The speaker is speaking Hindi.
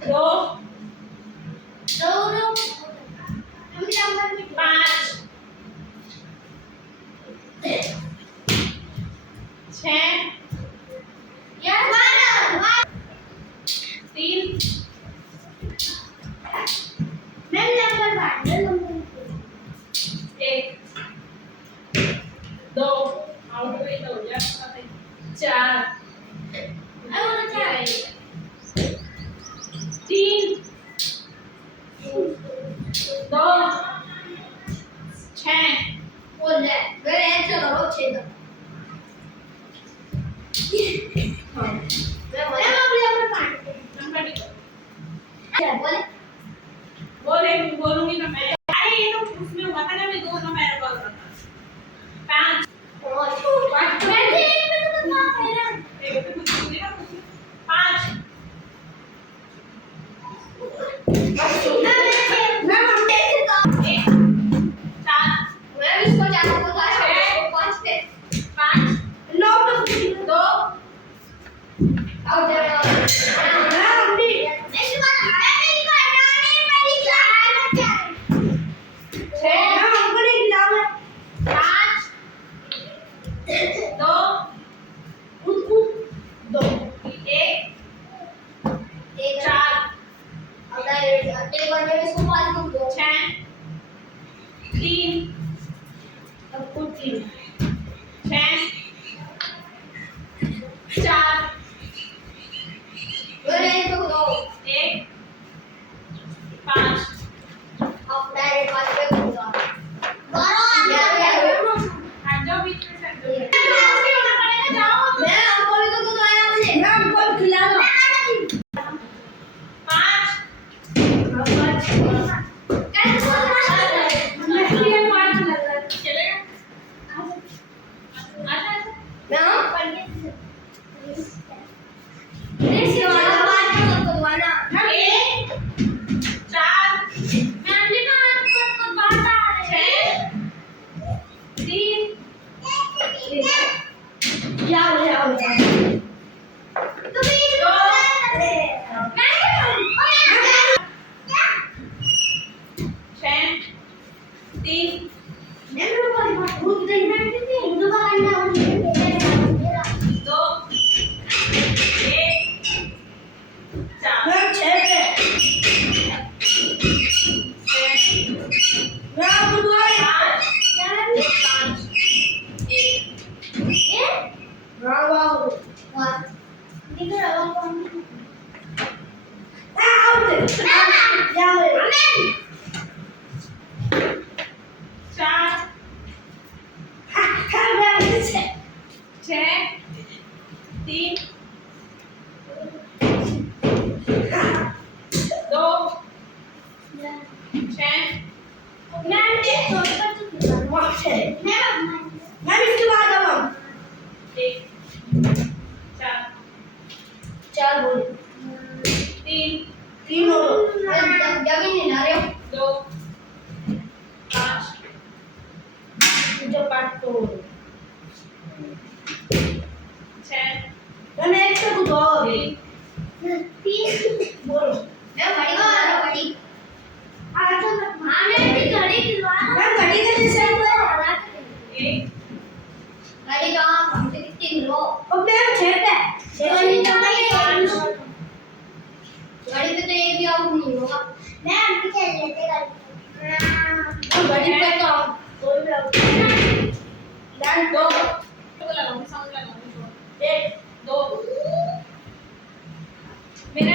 दो दो पाँच छः तीन एक दो आउट हो गई तो हो गया चार तीन दो छः बोले बोलूंगी ना मैं अरे ये तो उसमें हुआ था ना मैं दोनों पैर बोल रहा था पाँच एक तो कुछ नहीं ना पाँच एक चार दो दो एक चार छः तीन छः चार एक पाँच आ जाओ बीच में से तीन दो एक चार छः तीन दो छः एक चार तीन दो पाँच छः एक गाड़ी पे तो एक भी आउट नहीं होगा मैं अभी खेल लेते गाड़ी पे तो कोई भी आउट दो लगाऊंगी साउंड लगाऊंगी एक दो मेरा